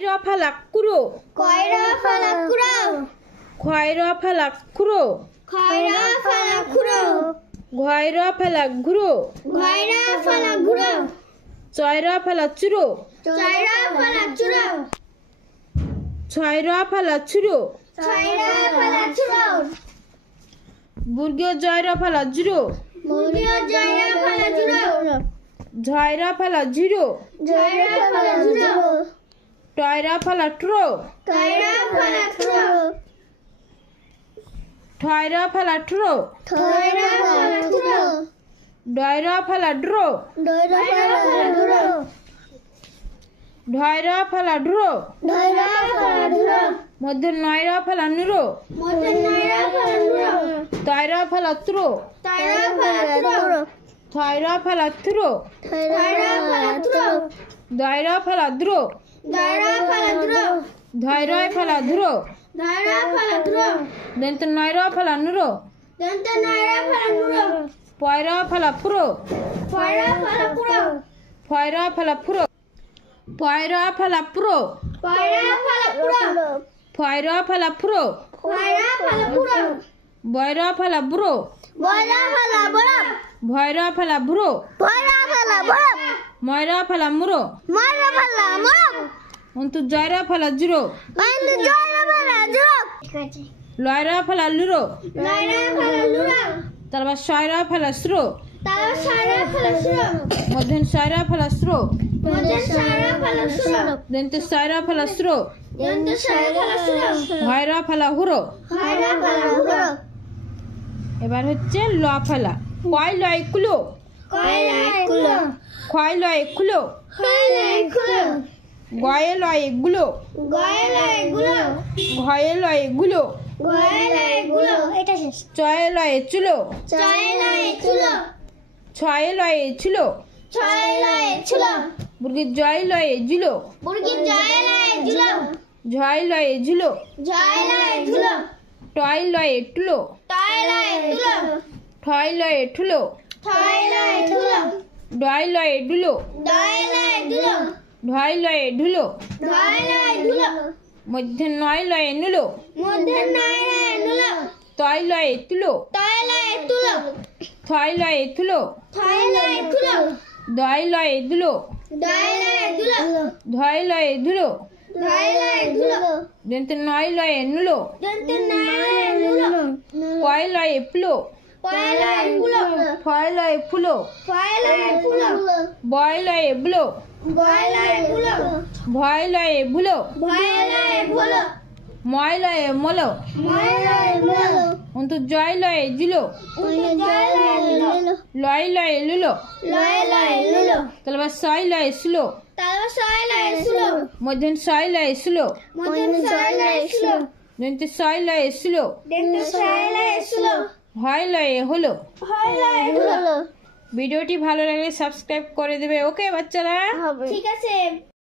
Khaira falakuro. Khaira falakuro. Khaira falakuro. Khaira falakuro. Khaira falakuro. Khaira falakuro. Chaira falachuro. Chaira falachuro. Chaira falachuro. Chaira falachuro. Burgio jaira falachuro. Murgio jaira falachuro. Jaira falachuro. Jaira falachuro. Toira falatro. Toira falatro. Toira falatro. Toira falatro. Doira faladro. Doira falatro. Doira faladro. Doira falatro. Modern noira falanuro. Modern noira falanuro. Toira falatro. Toira falatro. Toira falatro. Toira falatro. Doira faladro. Doira falatro. Doira faladro. Doira falatro. Dent noira falanuro. Dent noira falanuro. Poira falapuro. Poira falapuro. Poira falapuro. Poira falapuro. Poira falapuro. Poira falapuro. Poira falapuro. Boira falabro. Boira falabro. Boira falabro. Boira falabro. Moira falamuro. Moira falamuro. Untu jaira falajuro. Untu jaira falajuro. Loira falaluro. Loira falaluro. Talba shaira falasro. Talba shaira falasro. Modern shaira falasro. Modern shaira falasro. Dent shaira falasro. Dent shaira falasro. Hoira falahuro. Hoira falahuro. এবার হচ্ছে ল ফেলা কয় লয় কুলো কয় লয় কুলো কয় লয় কুলো কয় লয় কুলো গয়ে লয় গুলো গয়ে লয় গুলো ঘয়ে লয় গুলো গয়ে লয় গুলো এটা শেষ চয়ে লয় চুলো চয়ে লয় চুলো ছয়ে লয় চুলো ছয়ে লয় চুলো বুর্গি জয় লয় জুলো বুর্গি জয় লয় জুলো ঝয় লয় ঝুলো জয় লয় ঝুলো টয় লয় টুলো টয় লয় টুলো ঠয় লয় ঠুলো ঠয় লয় ঠুলো ডয় লয় ডুলো ডয় লয় ডুলো ঢয় লয় ঢুলো ঢয় লয় ঢুলো মধ্যে নয় লয় নুলো মধ্যে নয় লয় নুলো তয় লয় তুলো তয় লয় তুলো থয় লয় তুলো থয় লয় তুলো দয় লয় দুলো দয় লয় দুলো ধয় লয় ধুলো ধয় লয় ধুলো দন্তে নয় লয় নুলো দন্তে নয় লয় নুলো পয় লয় ফুলো পয় লয় ফুলো ফয় লয় ফুলো ফয় লয় ফুলো বয় লয় বুলো বয় লয় ফুলো ভয় লয় ভুলো ভয় লয় ফুলো ময় লয় মলো ময় লয় মুলো অন্তু জয় লয় জুলো উনি জয় লয় লুলো লয় লয় লুলো লয় লয় লুলো তালবা ছয় লয় সুলো তালবা ছয় লয় সুলো মধ্যে ছয় লয় সুলো মধ্যে ছয় লয় সুলো দন্তে ছয় লয় সুলো দন্তে ছয় লয় সুলো হয় লয় হলো হয় লয় হলো ভিডিওটি ভালো লাগলে সাবস্ক্রাইব করে দেবে ওকে বাচ্চারা ঠিক আছে।